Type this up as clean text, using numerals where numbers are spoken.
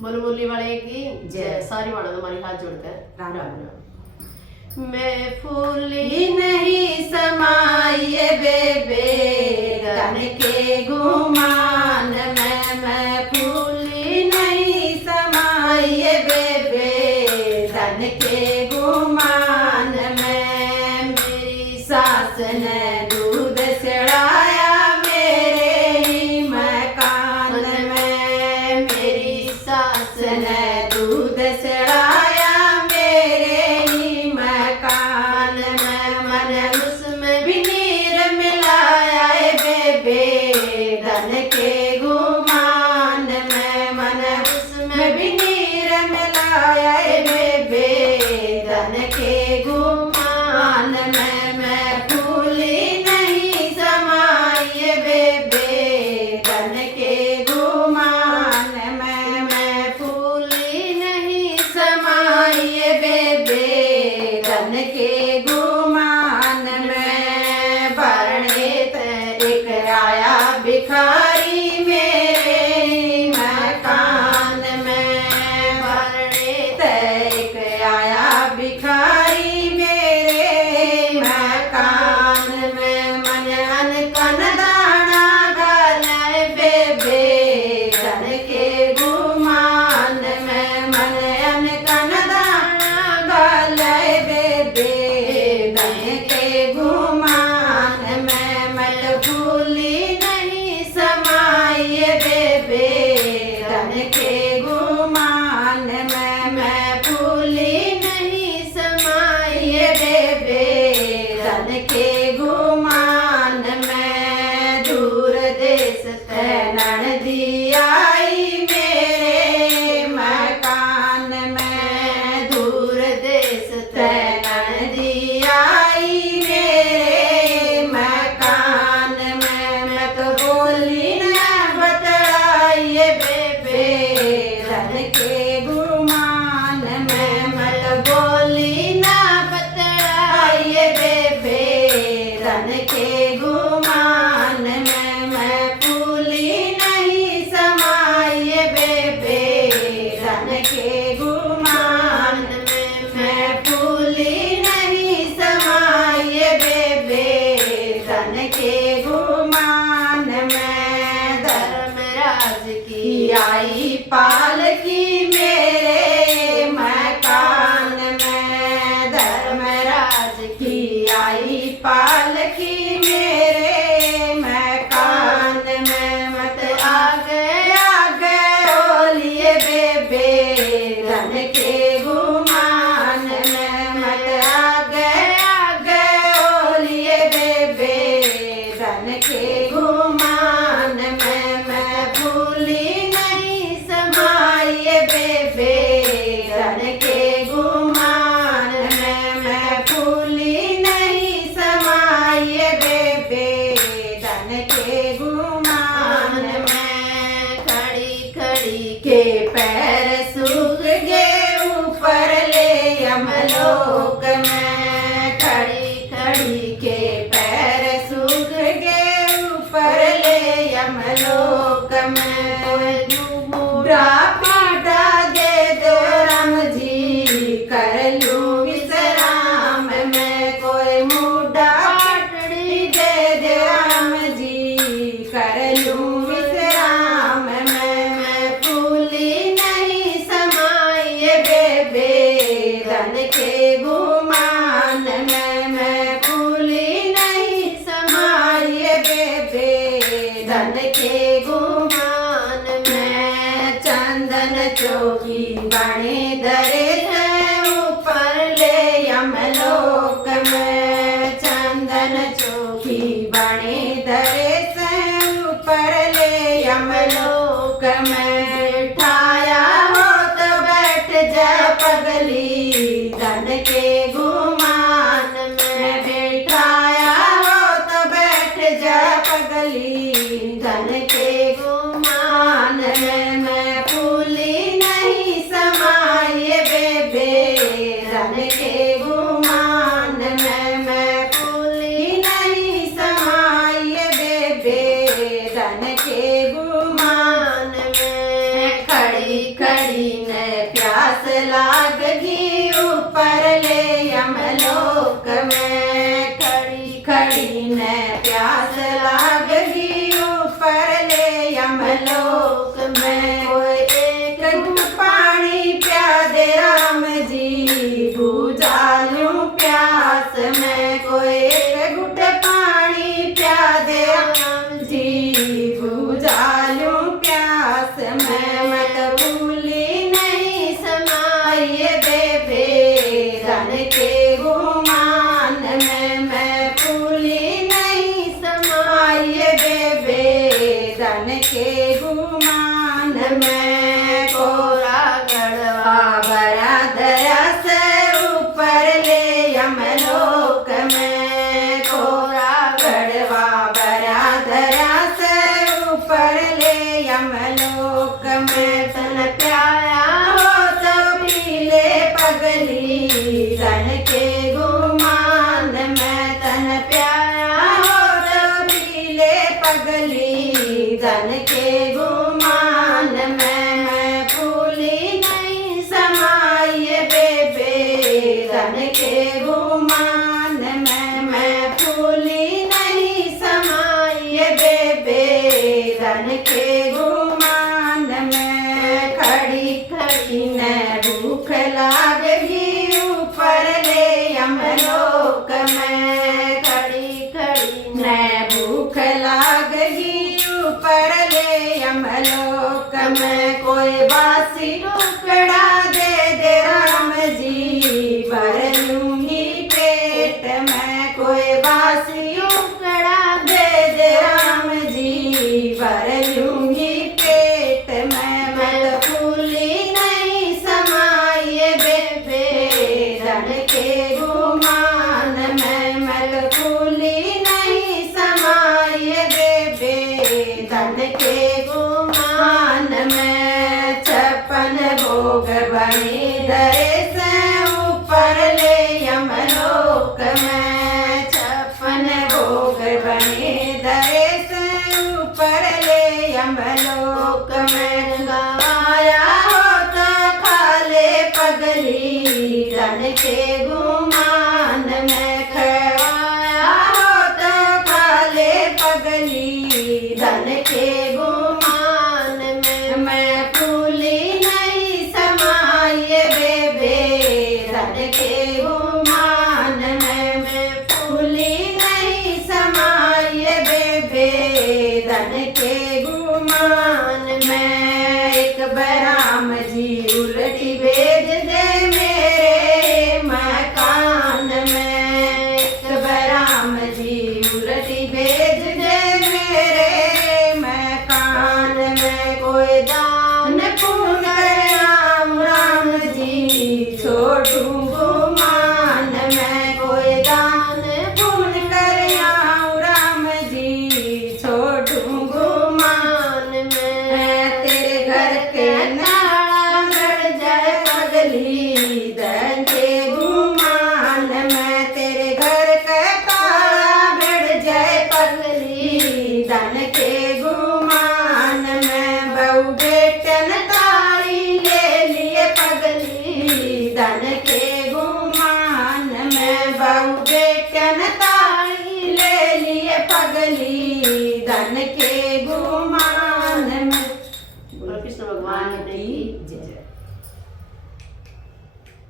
बोलो बोली वाले की जय। सारी वाणा तुम्हारी हाथ जोड़कर राम राम। मैं फूली नहीं समाये बेबे तन के गुमान में, मैं फूली नहीं समाये बेबे तन के गुमान में। मेरी सास ने दूध चढ़ाया मेरे ही मकान में, मेरी सास ने दूध चढ़ाया मेरे ही मकान में। मैंने उसमें भी नीर मिलाया बेबे धन के गुमान में, मैंने उसमें भी नीर मिलाया बेबे धन के गुमान में। मैं फूली नहीं समाई बेबे धन के गुमान में, मैं फूली नहीं समाई बेबे धन के गुमान में। भरने एक आया भिखारी मेरे मकान में, भरने एक आया भिखारी मेरे मकान में। मन अनकन दाना गाले बेबे धन के गुमान में, मन अनकन दाना गाले बेबे धन के गुमान में। मैं फूली नहीं समाई बेबे धन के गुमान में, मैं फूली नहीं समाई बेबे धन के गुमान में। दूर देश तैनन दी आई मेरे मकान में, दूर देश तैनन दी आई मेरे मकान में। मैं तो बोली ना बतलाई बेबे धन के गुमान में, मैं तो बोली ना बतलाई बेबे धन के गुमान में। मैं फूली नहीं समाई बेबे धन के गुमान में, मैं फूली नहीं समाई बेबे धन के गुमान में। धर्मराज की आई पालकी मेरे मकान में, धर्मराज की आई पालकी मेरे मकान में। मत आगे ओलिए बेबे धन के गुमान में, मत आगे ओलिए बेबे धन के गुमान में। मैं फूली नहीं समाई बेबे धन के गुमान में, मैं फूली नहीं समाई बेबे धन के गुमान में। खड़ी खड़ी के पैर सूख गए ऊपर ले यमलोक में, खड़ी खड़ी के पैर सूख गए ऊपर ले यमलोक में। बूढ़ा पीटा दे दो राम जी कर लूं विश्राम में, कोई मुद्दा पाटड़ी दे दे राम जी कर लूं विश्राम में। मैं फूली नहीं समाई बेबे धन के गुमान में, मैं फूली नहीं समाई बेबे धन के गुमान में। चंदन चौकी बने दरे थे ऊपर ले यमलोक में, चंदन चौकी बने दरे थे ऊपर ले यमलोक में। ठाया हो तो बैठ जा पगली धन के गुमान में, बैठाया हो तो बैठ जा पगली धन के गुमान में। मैं फूली नहीं समाई बेबे धन के गुमान में, मैं फूली नहीं समाई बेबे धन के गुमान में। लागगी ऊपर ले यमलोक में खड़ी खड़ी ने प्यास लागगी ऊपर ले यमलोक में कोई एक घूंट पानी प्या दे राम जी बुझा लूं प्यास में कोई एक घूंट पानी प्या दे राम जी बुझा लूं प्यास में मत भूली नहीं समाइए बेबे धन के गुमान में मैं भूली नहीं समाइए बेबे धन के गुमान में कोरा गढ़वा बरा दया से ऊपर ले यमलोक में कोरा गढ़वा बरा दया से ऊपर ले यमलोक में तन प्याया हो तो पीले पगली धन के गुमान में तन प्याया हो तो पीले पगली धन के गुमान में मैं भूली नहीं समाइए बेबे धन के गुमान में मैं भूली नहीं समाइए बेबे धन के गुमान में खड़ी खड़ी न भूख लागगी ऊपर ले यमलोक में खड़ी खड़ी न भूख लागगी ऊपर ले यमलोक में कोई बासी टुकड़ा दे राम जी भर लूंगी पेट में कोई बासी टुकड़ा दे राम जी भर लूंगी पेट में मत भूली नहीं समाइए बेबे धन के गुमान में मत भूली नहीं समाइए बेबे धन के गुमान में छप्पन भोग बनी धरे से ऊपर ले यमलोक में छप्पन भोग बने धरे से ऊपर ले यमलोक में गवाया हो तो खाले पगली धन के गुमान में खवाया हो तो खाले पगली धन के गुमान में मैं भूली नहीं समाइए बेबे धन के गुमान में मैं भूली नहीं समाइए बेबे धन के गुमान में एक बराम जी उल्टी भेज दे मेरे मकान में एक बराम जी उल्टी भेज दे मेरे मकान में कोई दान पुण्य राम जी छोटू गुमान में कोई दान पुण्य राम जी छोटू गुमान में तेरे घर के नाला गड़ जाए पगली धन के गुमान में तेरे घर के ताला गड़ जाए पगली धन के गुमान में बहू बेटन ताली ले लिए पगली धन के गुमान में बहू बेटन ताली ले लिए पगली धन के गुमान में बोलो कृष्ण भगवान की जय।